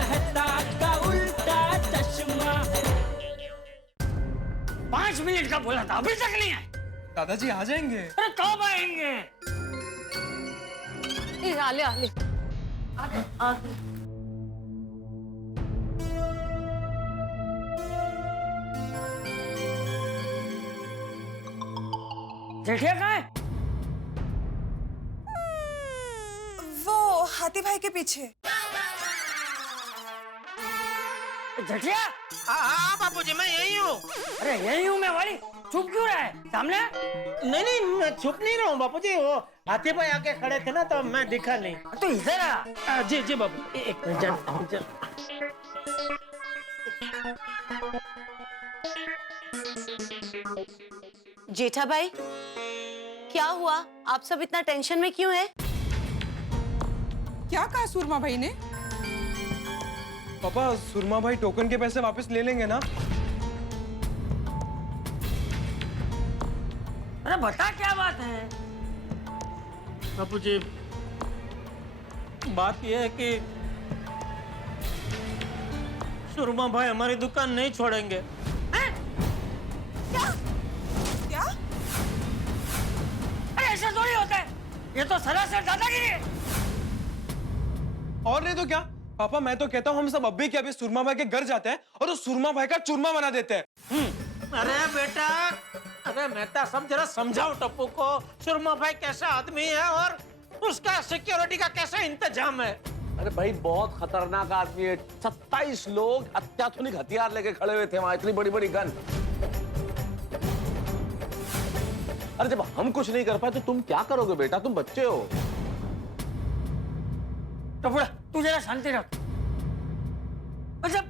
मेहता का उल्टा चश्मा। 5 मिनट का बोला था, अभी तक नहीं आए। दादाजी आ जाएंगे। अरे कब आएंगे? आले आले जेठिया कहाँ है? वो हाथी भाई के पीछे। जेठिया? हाँ बापूजी, मैं यही हूँ। अरे यही हूँ मैं वाली, चुप क्यों रहा है? सामने नहीं नहीं, मैं छुप नहीं रहा हूँ बापूजी। वो हाथी भाई आके खड़े थे ना, तो मैं दिखा नहीं। तो इधर आ। जी जी बापू, एक मिनट। जेठा भाई, क्या हुआ? आप सब इतना टेंशन में क्यों हैं? क्या कहा सुरमा भाई ने? पापा, सुरमा भाई टोकन के पैसे वापस ले लेंगे ना? अरे बता क्या बात है? बापूजी, बात यह है कि सुरमा भाई हमारी दुकान नहीं छोड़ेंगे। क्या? अरे ऐसा थोड़ी होता है, ये तो सरासर दादागिरी है। और नहीं तो क्या पापा, मैं तो कहता हूँ हम सब अभी के अभी सुरमा भाई के घर जाते हैं और उस सुरमा भाई का चूरमा बना देते हैं। अरे बेटा, अरे मेहता सब जरा समझाओ टप्पू को, सुरमा भाई कैसा आदमी है और उसका सिक्योरिटी का कैसा इंतजाम है। अरे भाई बहुत खतरनाक आदमी है। 27 लोग अत्याधुनिक हथियार लेके खड़े हुए थे वहां, इतनी बड़ी बड़ी गन। अरे जब हम कुछ नहीं कर पाए तो तुम क्या करोगे बेटा, तुम बच्चे हो। टपुड़ा, तू जरा शांति रख। अच्छा,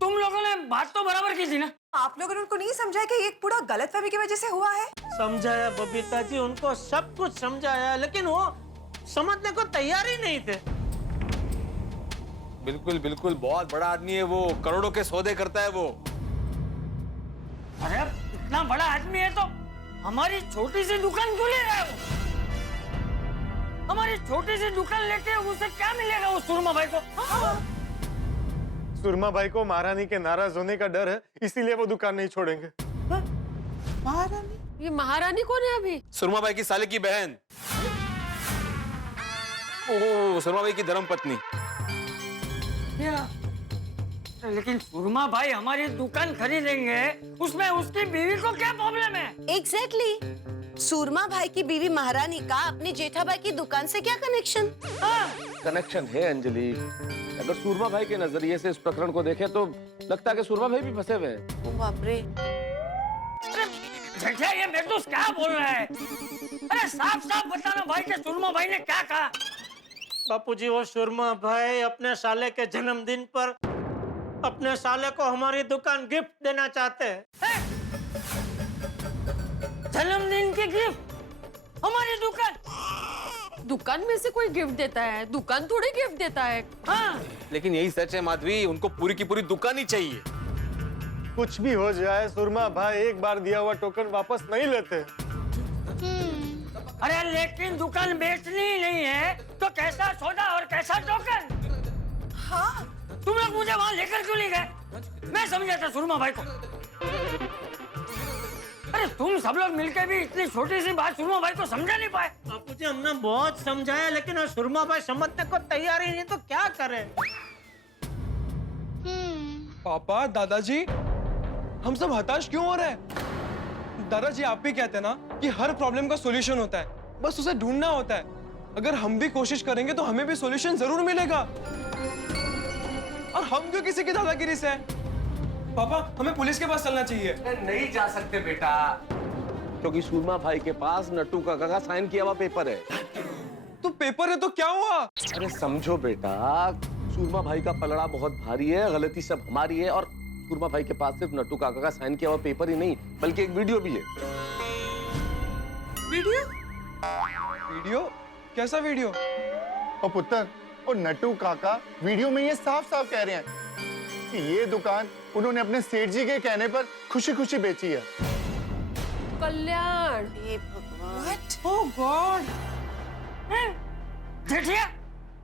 तुम लोगों ने बात तो बराबर की थी ना? आप लोगों ने उनको नहीं समझाया कि ये पूरा गलतफहमी की वजह से हुआ है? समझाया बबीता जी, उनको सब कुछ समझाया, लेकिन वो समझने को तैयार ही नहीं थे। बिल्कुल बिल्कुल, बहुत बड़ा आदमी है वो, करोड़ों के सौदे करता है वो। अरे इतना बड़ा आदमी है तो हमारी छोटी सी दुकान क्यों ले रहा है वो? हमारी छोटी सी दुकान लेके उसे क्या मिलेगा उस सुरमा भाई को? सुरमा भाई को महारानी के नाराज होने का डर है, इसीलिए वो दुकान नहीं छोड़ेंगे। महारानी? ये महारानी कौन है अभी? सुरमा भाई की साले की बहन, ओ सुरमा भाई की धर्मपत्नी। लेकिन सुरमा भाई हमारी दुकान खरीदेंगे, उसमें उसकी बीवी को क्या प्रॉब्लम है? एग्जैक्टली। सुरमा भाई की बीवी महारानी का अपने जेठा भाई की दुकान से क्या कनेक्शन? कनेक्शन है अंजलि। अगर सुरमा भाई के नजरिए से इस प्रकरण को देखें तो लगता है कि सुरमा भाई भी फंसे हुए हैं। ओ बाप रे। जेठिया, ये बेटूस क्या बोल रहा है? अरे साफ साफ बताना भाई के सुरमा भाई ने क्या कहा? बापूजी, वो सुरमा भाई अपने साले के जन्मदिन पर अपने साले को हमारी दुकान गिफ्ट देना चाहते हैं। जन्मदिन की गिफ्ट हमारी दुकान? दुकान में से कोई गिफ्ट देता है? दुकान थोड़ी गिफ्ट देता है। हाँ, लेकिन यही सच है माधवी, उनको पूरी की पूरी दुकान ही चाहिए। कुछ भी हो जाए, सुरमा भाई एक बार दिया हुआ टोकन वापस नहीं लेते। अरे लेकिन दुकान बेचनी ही नहीं है तो कैसा सौदा और कैसा टोकन? हाँ, तुम लोग मुझे वहां लेकर क्यों नहीं गए? मैं समझा था सुरमा भाई को। अरे तुम सब लोग मिलकर भी इतनी छोटी सी बात सुरमा भाई को समझा नहीं पाए। बापूजी, हमने बहुत समझाया, लेकिन वो सुरमा भाई समझने को तैयार ही नहीं, तो क्या करें? पापा, दादाजी, हम सब हताश क्यों हो रहे हैं? दादाजी आप भी कहते हैं ना कि हर प्रॉब्लम का सॉल्यूशन होता है, बस उसे ढूंढना होता है। अगर हम भी कोशिश करेंगे तो हमें भी सॉल्यूशन जरूर मिलेगा। और हम क्यों किसी की दादागिरी से हैं? पापा, हमें पुलिस के पास चलना चाहिए। नहीं जा सकते बेटा, क्योंकि सुरमा भाई के पास नट्टू काका का साइन किया हुआ पेपर है। तो पेपर है तो क्या हुआ? अरे समझो बेटा, सुरमा भाई का पलड़ा बहुत भारी है, गलती सब हमारी है। और सुरमा भाई के पास सिर्फ नट्टू काका का साइन किया हुआ पेपर ही नहीं, बल्कि एक वीडियो भी है। वीडियो? वीडियो? कैसा वीडियो? और पुत्र और नट्टू काका वीडियो में ये साफ साफ कह रहे हैं कि ये दुकान उन्होंने अपने सेठ जी के कहने पर खुशी खुशी बेची है। कल्याण, हे भगवान। What? Oh God! जेठिया,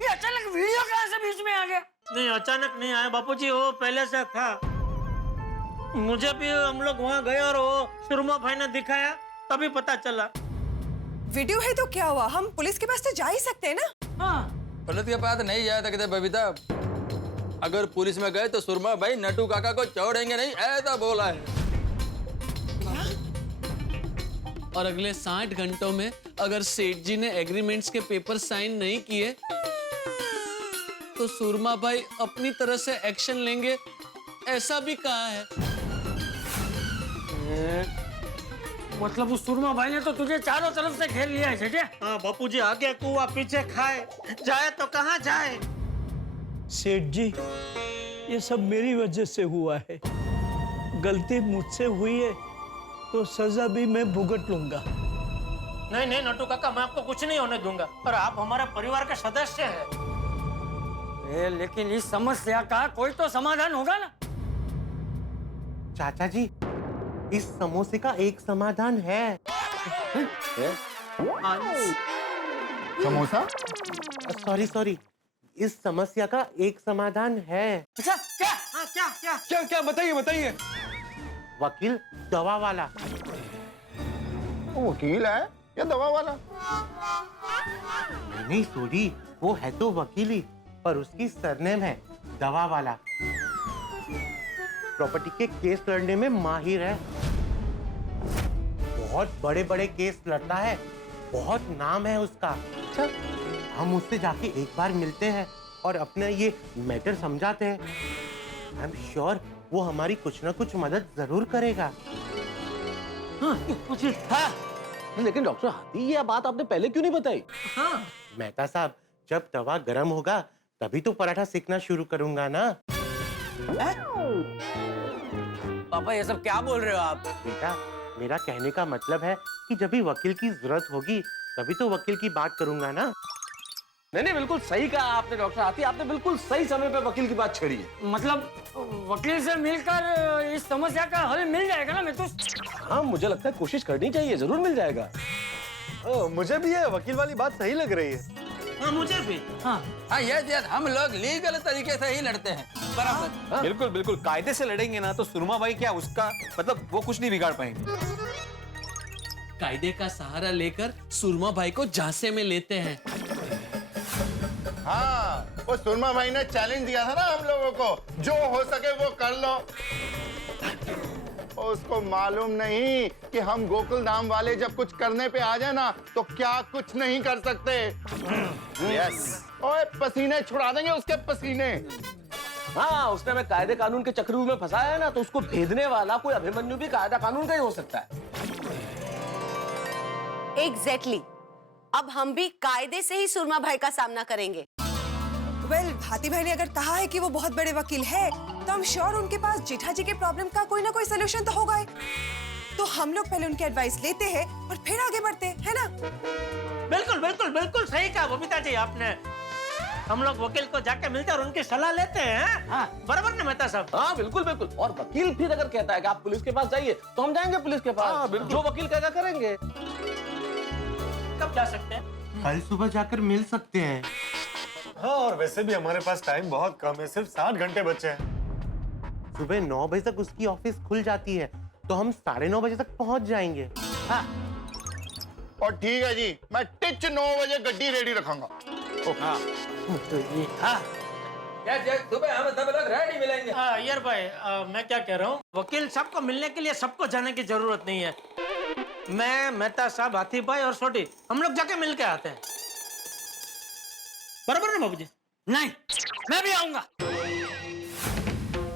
ये अचानक वीडियो कहाँ से बीच में आ गया? नहीं अचानक नहीं आया बापूजी, वो पहले से था। मुझे भी हम लोग वहाँ गए और वो सुरमा भाई ने दिखाया तभी पता चला। वीडियो है तो क्या हुआ, हम पुलिस के पास तो जा ही सकते हैं ना। हाँ पुलिस के पास नहीं जा सकते बबीता। अगर पुलिस में गए तो सुरमा भाई नटू काका को छोड़ेंगे नहीं, ऐसा बोला है। और अगले 60 घंटों में अगर सेठ जी ने एग्रीमेंट्स के पेपर साइन नहीं किए तो सुरमा भाई अपनी तरह से एक्शन लेंगे, ऐसा भी कहा है। मतलब उस सुरमा भाई ने तो तुझे चारों तरफ से घेर लिया है सेठे। हाँ बापूजी, आगे कुआ पीछे खाए, जाए तो कहाँ जाए। सेठ जी, ये सब मेरी वजह से हुआ है। गलती मुझसे हुई है तो सजा भी मैं भुगत लूंगा। नहीं नहीं नटू काका, मैं आपको कुछ नहीं होने दूंगा, पर आप हमारे परिवार का सदस्य हैं। लेकिन इस समस्या का कोई तो समाधान होगा ना। चाचा जी, इस समोसे का एक समाधान है। समोसा? सॉरी, इस समस्या का एक समाधान है। अच्छा क्या? हाँ क्या क्या? क्या क्या बताइए बताइए। वकील दवा वाला। वो वकील है या दवा वाला? नहीं सॉरी, वो है तो वकील ही, पर उसकी सरनेम है दवा वाला। प्रॉपर्टी के केस लड़ने में माहिर है, बहुत बड़े बड़े केस लड़ता है, बहुत नाम है उसका। अच्छा, हम उससे जाके एक बार मिलते हैं और अपना ये मैटर समझाते हैं। आई एम श्योर वो हमारी कुछ ना कुछ मदद जरूर करेगा। हाँ। लेकिन डॉक्टर हाथी, ये बात आपने पहले क्यों नहीं बताई? हाँ मेहता साहब, जब तवा गर्म होगा तभी तो पराठा सेकना शुरू करूंगा ना। पापा ये सब क्या बोल रहे हो आप? बेटा, मेरा कहने का मतलब है कि जब भी वकील की जरूरत होगी तभी तो वकील की बात करूंगा ना। नहीं बिल्कुल सही कहा आपने डॉक्टर हाथी, आपने बिल्कुल सही समय पे वकील की बात छेड़ी है। मतलब वकील से मिलकर इस समस्या का हल मिल जाएगा ना। मैं तो हाँ, मुझे लगता है कोशिश करनी चाहिए, जरूर मिल जाएगा। मुझे भी ये वकील वाली बात सही लग रही है। हाँ मुझे भी। हाँ हाँ यस हम लोग लीगल तरीके से ही लड़ते हैं, बराबर। बिल्कुल बिल्कुल, कायदे से लड़ेंगे ना तो सुरमा भाई क्या, उसका मतलब वो कुछ नहीं बिगाड़ पाएंगे। कायदे का सहारा लेकर सुरमा भाई को झांसे में लेते हैं। हाँ, वो सुरमा भाई ने चैलेंज दिया था ना हम लोगों को, जो हो सके वो कर लो। उसको मालूम नहीं कि हम गोकुल धाम वाले जब कुछ करने पे आ जाए ना तो क्या कुछ नहीं कर सकते। यस। ओए, पसीने छुड़ा देंगे उसके पसीने। हाँ, उसने हमें कायदे कानून के चक्रव्यूह में फंसाया है ना, तो उसको भेदने वाला कोई अभिमन्यु भी कायदा कानून का ही हो सकता है। एग्जैक्टली। अब हम भी कायदे से ही सुरमा भाई का सामना करेंगे। वेल, भाती भाई ने अगर कहा है कि वो बहुत बड़े वकील है तो हम श्योर उनके पास जेठा जी के प्रॉब्लम का कोई ना कोई सोल्यूशन तो होगा ही। तो हम लोग पहले उनकी एडवाइस लेते हैं और फिर आगे बढ़ते हैं, है ना? बिल्कुल बिल्कुल बिल्कुल सही कहा बबीता जी आपने। हम लोग वकील को जाके मिलते हैं और उनकी सलाह लेते हैं। हाँ बराबर ना मेहता साहब? हाँ बिल्कुल बिल्कुल। और वकील फिर अगर कहता है कि आप पुलिस के पास जाइए तो हम जाएंगे पुलिस के पास। हाँ, जो वकील कहेगा करेंगे। कब जा सकते हैं? कल सुबह जाकर मिल सकते हैं। हाँ, और वैसे भी हमारे पास टाइम बहुत कम है, सिर्फ 60 घंटे बचे हैं। सुबह 9 बजे तक उसकी ऑफिस खुल जाती है, तो हम 9:30 बजे तक पहुंच जाएंगे। हाँ। और ठीक है जी, मैं टिच 9 बजे गड्डी रेडी रखूंगा। हाँ सुबह हम सब लोग रेडी मिलेंगे। यार भाई, मैं क्या कह रहा हूँ, वकील साहब को मिलने के लिए सबको जाने की जरूरत नहीं है। मैं, मेहता साहब, हाथी भाई और छोटी, हम लोग जाके मिल के आते हैं। बराबर ना बाबूजी? नहीं, मैं भी आऊंगा।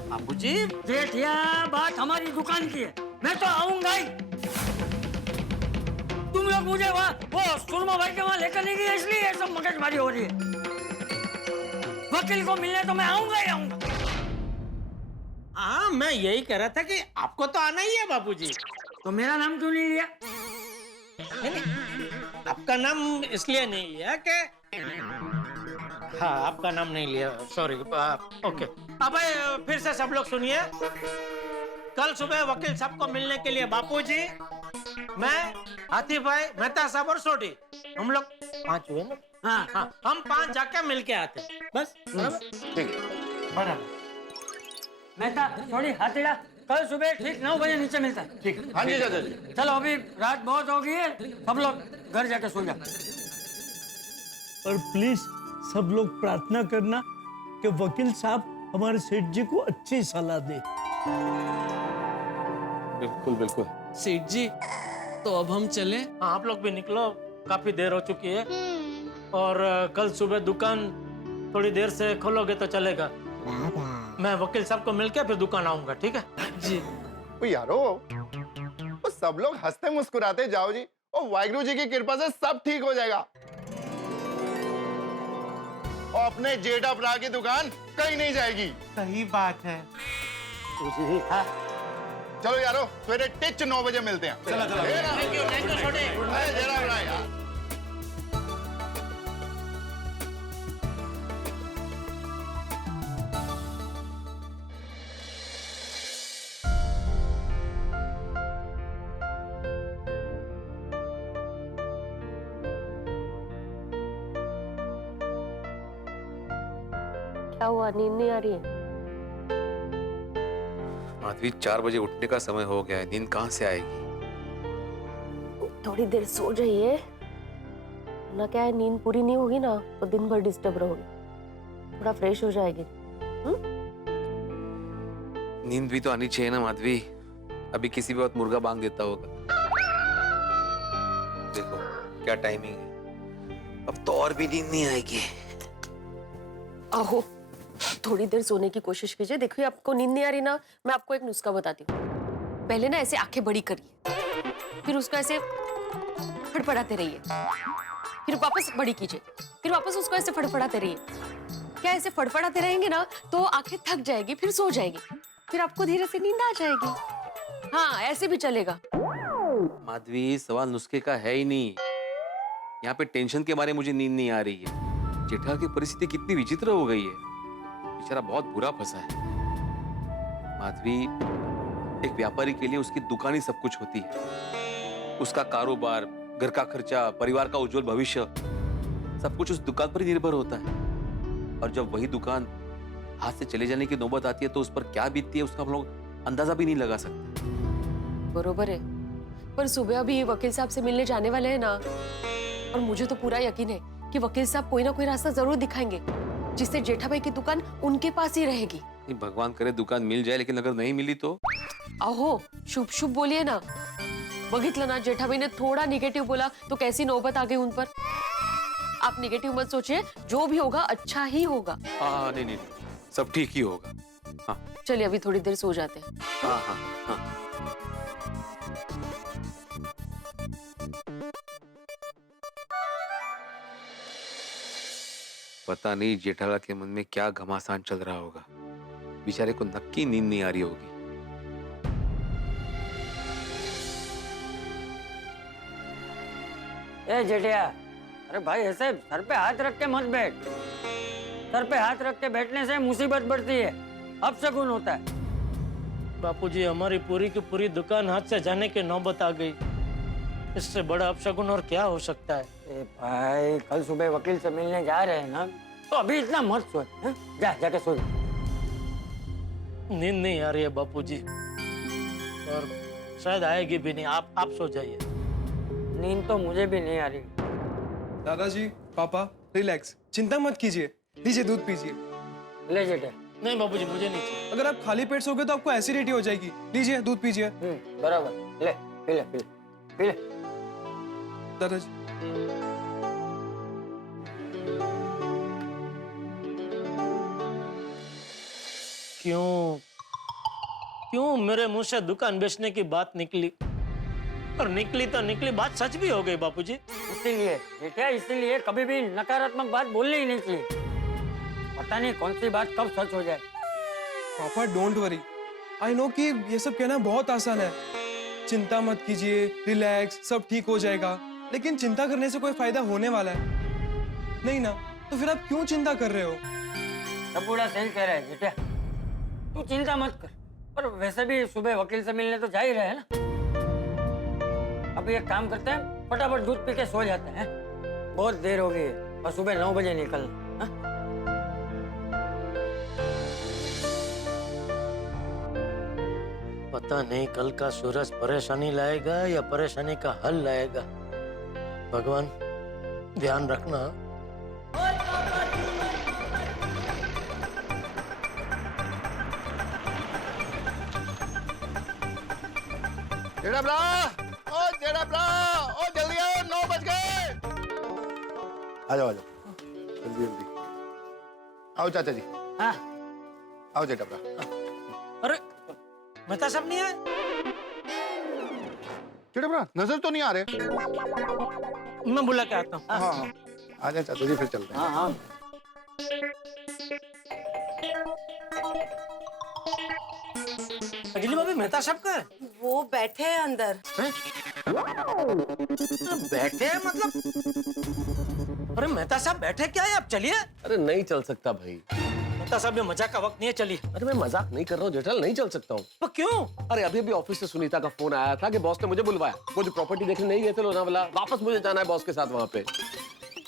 बाबूजी, जेठिया, बात हमारी दुकान की है, मैं तो आऊंगा ही। तुम लोग मुझे वो सुरमा भाई के वहाँ लेकर नहीं गए, इसलिए ये सब मगजमारी हो रही है। वकील को मिलने तो मैं आऊंगा ही आऊंगा। हाँ, मैं यही कह रहा था कि आपको तो आना ही है बाबूजी। तो मेरा नाम क्यों नहीं लिया? नहीं, आपका नाम इसलिए नहीं लिया कि हाँ, आपका नाम नहीं लिया, सॉरी। ओके, अब फिर से सब लोग सुनिए। कल सुबह वकील साहब को मिलने के लिए बापूजी, मैं, हाथी भाई, मेहता साहब और सोटी, हम लोग 5 हुए ना? हाँ, हम 5 जाके मिल के आते हैं, बस। ठीक है। बराबर। मेहता थोड़ी हाथीड़ा, कल सुबह ठीक 9 बजे नीचे मिलता है। ठीक है। हाँ जी चाचा जी। चलो अभी रात बहुत हो गई है, सब लोग घर जाके सो जाओ। और प्लीज सब लोग प्रार्थना करना कि वकील साहब हमारे सेठ जी को अच्छी सलाह दे। बिल्कुल बिल्कुल। सेठ जी, तो अब हम चले? हाँ, आप लोग भी निकलो, काफी देर हो चुकी है। और कल सुबह दुकान थोड़ी देर से खोलोगे तो चलेगा। मैं वकील साहब को मिलके फिर दुकान आऊंगा, ठीक है? जी। ओ यारो, वो सब लोग हंसते मुस्कुराते जाओ जी। ओ वाहिगुरु जी की कृपा से सब ठीक हो जाएगा। और अपने जेठा भरा की दुकान कहीं नहीं जाएगी। सही बात है। चलो यारो, सवेरे टिच 9 बजे मिलते हैं। चला चला। थैंक यू छोटे। जेठा भरा यार। क्या हुआ, नींद नहीं आ रही है? माधवी, 4 बजे उठने का समय हो गया है, नींद कहाँ से आएगी? थोड़ी देर सो जाइए ना, क्या है नींद पूरी नहीं होगी ना तो दिन भर डिस्टर्ब रहोगे, थोड़ा फ्रेश हो जाएगी। नींद भी तो आनी चाहिए ना माधवी, अभी किसी भी वक्त मुर्गा बांग देता होगा। देखो क्या टाइमिंग है, अब तो और भी नींद नहीं आएगी। आहो, थोड़ी देर सोने की कोशिश कीजिए। देखिए आपको नींद नहीं आ रही ना, मैं आपको एक नुस्खा बताती हूँ। पहले ना ऐसे आंखें बड़ी करिए, फिर उसको ऐसे फड़फड़ाते रहिए, फिर वापस बड़ी कीजिए, फिर वापस उसको ऐसे फड़फड़ाते रहिए। क्या ऐसे फड़फड़ाते रहेंगे ना तो आंखें थक जाएगी, फिर सो जाएगी, फिर आपको धीरे से नींद आ जाएगी। हाँ, ऐसे भी चलेगा। माधवी, सवाल नुस्खे का है ही नहीं, यहाँ पे टेंशन के मारे मुझे नींद नहीं आ रही है। जेठा की परिस्थिति कितनी विचित्र हो गई है, बेचारा बहुत बुरा फंसा है। माधवी, एक व्यापारी के लिए उसकी दुकान ही सब कुछ होती है। उसका कारोबार, घर का खर्चा, परिवार का उज्जवल भविष्य, सब कुछ उस दुकान पर ही निर्भर होता है। और जब वही दुकान हाथ से चले जाने की नौबत आती है तो उस पर क्या बीतती है उसका हम लोग अंदाजा भी नहीं लगा सकते। बरोबर है, पर सुबह अभी वकील साहब से मिलने जाने वाले हैं ना, और मुझे तो पूरा यकीन है कि वकील साहब कोई ना कोई रास्ता जरूर दिखाएंगे जिससे जेठा भाई की दुकान उनके पास ही रहेगी। नहीं, भगवान करे दुकान मिल जाए, लेकिन अगर नहीं मिली तो? आहो, शुभ शुभ बोलिए ना। बघितलं ना, जेठा भाई ने थोड़ा निगेटिव बोला तो कैसी नौबत आ गई उन पर। आप निगेटिव मत सोचिए, जो भी होगा अच्छा ही होगा। हाँ, नहीं नहीं, सब ठीक ही होगा। हाँ चलिए अभी थोड़ी देर सो जाते हैं। हाँ हाँ हाँ। पता नहीं जेठालाल के मन में क्या घमासान चल रहा होगा, बेचारे को नक्की नींद नहीं आ रही होगी। ए जेठिया, अरे भाई ऐसे सर पे हाथ रख के मत बैठ। सर पे हाथ रख के बैठने से मुसीबत बढ़ती है, अपशगुन होता है। बापूजी, हमारी पूरी की पूरी दुकान हाथ से जाने की नौबत आ गई, इससे बड़ा अपशगुन और क्या हो सकता है? ए भाई, कल सुबह वकील से मिलने जा रहे हैं ना, तो अभी इतना मत सोच। जा जाके सो जा। नींद नहीं आ रही है बापूजी, और शायद आएगी भी नहीं। आप सो जाइए। नींद तो मुझे भी नहीं आ रही। दादाजी, पापा, रिलैक्स, चिंता मत कीजिए, लीजिए दूध पीजिए। ले जेठिया। नहीं बापूजी, मुझे नहीं चाहिए। अगर आप खाली पेट सोगे तो आपको एसिडिटी हो जाएगी, लीजिए दूध पीजिए। बराबर, ले पी ले पी ले पी ले। दादाजी, क्यों मेरे मुंह से दुकान बेचने की बात निकली, और निकली तो निकली, बात सच भी हो गई बापूजी। इसीलिए जेठिया, इसीलिए कभी भी नकारात्मक बात बोलनी ही नहीं चाहिए। पता नहीं कौन सी बात कब सच हो जाए। पापा डोंट वरी, आई नो कि ये सब कहना बहुत आसान है। चिंता मत कीजिए, रिलैक्स, सब ठीक हो जाएगा। लेकिन चिंता करने से कोई फायदा होने वाला है नहीं ना, तो फिर आप क्यों चिंता कर रहे हो? सब बूढ़ा सही कह रहा है जेठिया, तू चिंता मत कर। और वैसे भी सुबह वकील से मिलने तो जा ही रहे हैं ना। अभी एक काम करते हैं, फटाफट दूध पी के सो जाते हैं। बहुत देर हो गई है और सुबह 9 बजे निकलना। पता नहीं कल का सूरज परेशानी लाएगा या परेशानी का हल लाएगा। भगवान ध्यान रखना। जेड़ा ब्रा, ओ जेड़ा ब्रा, ओ जल्दी आओ, 9 बज गए। आ जाओ जल्दी जल्दी आओ चाचा जी। हाँ आओ जेड़ा ब्रा। अरे मेहता साहब नहीं आए? जेड़ा ब्रा नजर तो नहीं आ रहे। मैं बुला के आता हूँ। हाँ हाँ आ जाए चाचा जी, फिर चलते हैं। हाँ। अंजलि भाभी मेहता साहब का है? वो बैठे हैं अंदर। बैठे हैं मतलब? अरे मेहता साहब बैठे क्या है? आप चलिए। अरे नहीं चल सकता भाई। मेहता साहब ये मजाक का वक्त नहीं है, चलिए। अरे मैं मजाक नहीं कर रहा हूँ जेठालाल, नहीं चल सकता हूँ। तो क्यों? अरे अभी अभी ऑफिस से सुनीता का फोन आया था कि बॉस ने मुझे बुलवाया। वो जो प्रॉपर्टी देखने नहीं गए थे लोनावाला, वापस मुझे जाना है बॉस के साथ वहाँ पे।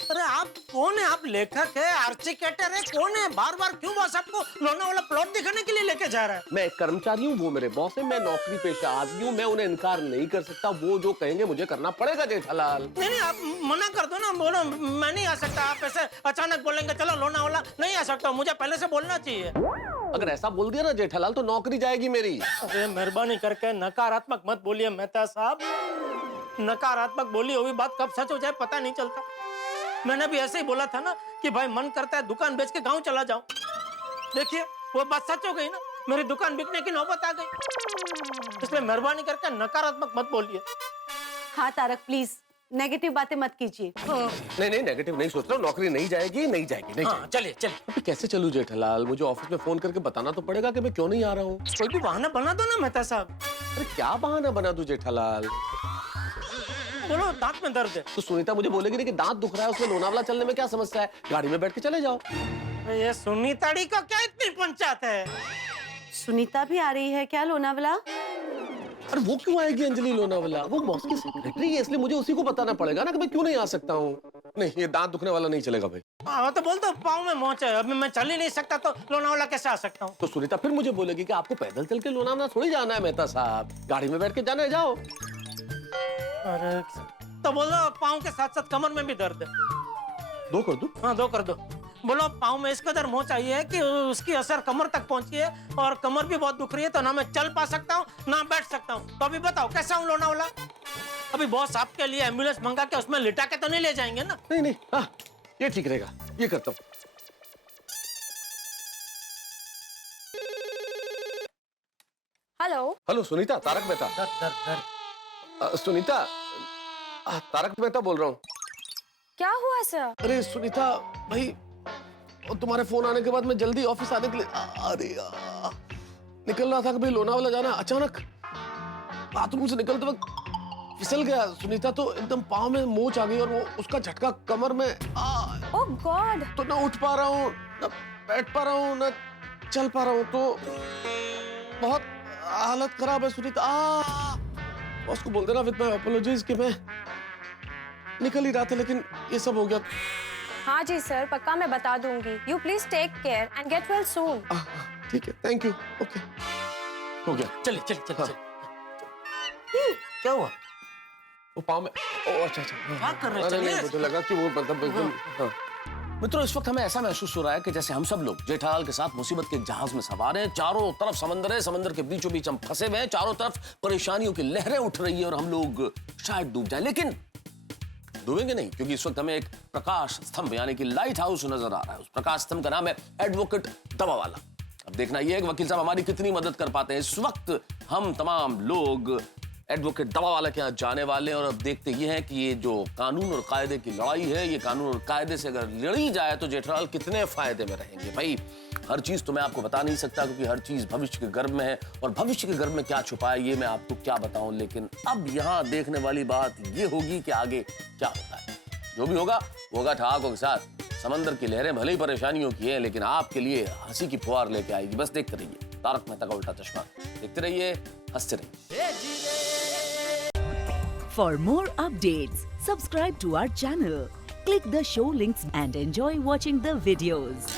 अरे आप कौन है? आप लेखक है, आर्टिकेटर है, कौन है? बार बार क्यों बॉस आपको लोनावाला प्लॉट दिखाने के लिए लेके जा रहा है? मैं एक कर्मचारी हूँ, वो मेरे बॉस है। मैं नौकरी पेशा आदमी हूँ, मैं उन्हें इनकार नहीं कर सकता। वो जो कहेंगे मुझे करना पड़ेगा जेठालाल। नहीं आप मना कर दो ना, बोलो मैं नहीं आ सकता। आप ऐसे अचानक बोलेंगे चलो लोनावाला, नहीं आ सकता। मुझे पहले से बोलना चाहिए। अगर ऐसा बोल दिया ना जेठालाल तो नौकरी जाएगी मेरी। अरे मेहरबानी करके नकारात्मक मत बोलिए मेहता साहब। नकारात्मक बोली हुई बात कब सच हो जाए पता नहीं चलता। मैंने भी ऐसे ही बोला था ना कि भाई मन करता है दुकान बेच के गांव चला जाऊं। देखिए वो बात सच हो गई ना, मेरी दुकान बिकने की नौबत आ गई। इसलिए मेहरबानी करके नकारात्मक मत बोलिए। हाँ तारक प्लीज नेगेटिव बातें मत कीजिए। नहीं नेगेटिव नहीं सोच रहा हूँ। नौकरी नहीं जाएगी, नहीं जाएगी, नहीं जाएगी। चलिए चलिए। अभी कैसे चलूं जेठालाल? मुझे ऑफिस में फोन करके बताना तो पड़ेगा कि मैं क्यों नहीं आ रहा हूँ। कोई भी बहाना बना दो ना मेहता साहब। अरे क्या बहाना बना दूं जेठालाल? बोलो दांत में दर्द है तो सुनीता मुझे बोलेगी नहीं कि दांत दुख रहा है, उसमें लोनावाला चलने में क्या समस्या है? गाड़ी में बैठ के चले जाओ। ये सुनीताड़ी का क्या इतनी पंचायत है? सुनीता भी आ रही है क्या लोनावाला? अरे वो क्यों आएगी अंजलि लोनावाला? वो बॉस की सेक्रेटरी है, इसलिए मुझे उसी को बताना पड़ेगा ना कि मैं क्यों नहीं आ सकता हूँ। नहीं ये दांत दुखने वाला नहीं चलेगा भाई। हाँ तो बोल दो पाँव में मोच है, अभी मैं चल ही नहीं सकता तो लोनावाला कैसे आ सकता हूँ? तो सुनीता फिर मुझे बोलेगी कि आपको पैदल चल के लोनावाला थोड़ी जाना है मेहता साहब, गाड़ी में बैठ के जाना है, जाओ। अरे तो बोलो पाँव के साथ साथ कमर में भी दर्द है। 2 कर दूं? हाँ 2 कर दो। बोलो पाँव में इस कदर मोच आई है कि उसकी असर कमर तक पहुंची है और कमर भी बहुत दुख रही है, तो ना मैं चल पा सकता हूँ ना बैठ सकता हूँ। तो अभी बताओ कैसा हूँ लोनावाला? अभी बॉस आपके लिए एम्बुलेंस मंगा के उसमें लिटा के तो नहीं ले जाएंगे ना? नहीं हाँ ये ठीक रहेगा, ये करता हूँ। हेलो सुनीता, तारक मेहता। सुनीता तारक मेहता बोल रहा हूँ। क्या हुआ सर? अरे सुनीता भाई, और तुम्हारे फोन आने के बाद मैं जल्दी ऑफिस आने के लिए अरे यार निकल रहा था कि भाई लोनावाला जाना, अचानक बाथरूम से निकलते वक्त फिसल गया सुनीता, तो एकदम पाँव में मोच आ गई और वो उसका झटका कमर में। ओह गॉड! तो ना उठ पा रहा हूँ, ना बैठ पा रहा हूँ, ना चल पा रहा हूँ, तो बहुत हालत खराब है सुनीता। बॉस को बोल देना विद माय अपॉलॉजीज कि मैं निकल ही रहा था लेकिन ये सब हो गया। हाँ जी सर, पक्का मैं बता दूंगी। You please take care and get well soon. ठीक है, थैंक यू। ओके हो गया। चलिए चलिए चलिए। क्या हुआ? वो पाँव में अच्छा क्या कर रहे हैं? चलिए मुझे लगा कि वो मतलब एकदम। हाँ मित्रों इस वक्त हमें ऐसा महसूस हो रहा है कि जैसे हम सब लोग जेठालाल के साथ मुसीबत के एक जहाज में सवार हैं। चारों तरफ समंदर है, समंदर के बीचों बीच हम फंसे हुए हैं, चारों तरफ परेशानियों की लहरें उठ रही है और हम लोग शायद डूब जाएं, लेकिन डूबेंगे नहीं, क्योंकि इस वक्त हमें एक प्रकाश स्तंभ यानी कि लाइट हाउस नजर आ रहा है। उस प्रकाश स्तंभ का नाम है एडवोकेट दवावाला। अब देखना यह है कि वकील साहब हमारी कितनी मदद कर पाते हैं। इस वक्त हम तमाम लोग एडवोकेट दवावाला के यहाँ जाने वाले हैं और अब देखते ये हैं कि ये जो कानून और कायदे की लड़ाई है, ये कानून और कायदे से अगर लड़ी जाए तो जेठालाल कितने फायदे में रहेंगे। भाई हर चीज तो मैं आपको बता नहीं सकता क्योंकि हर चीज भविष्य के गर्भ में है और भविष्य के गर्भ में क्या छुपा है ये मैं आपको क्या बताऊं, लेकिन अब यहाँ देखने वाली बात ये होगी कि आगे क्या होता है। जो भी होगा होगा ठहाकों के साथ। समंदर की लहरें भले ही परेशानियों की है लेकिन आपके लिए हंसी की फुहार लेके आएगी। बस देखते रहिए तारक मेहता का उल्टा चश्मा, देखते रहिए, हंसते रहिए। For more updates, subscribe to our channel, click the show links and enjoy watching the videos.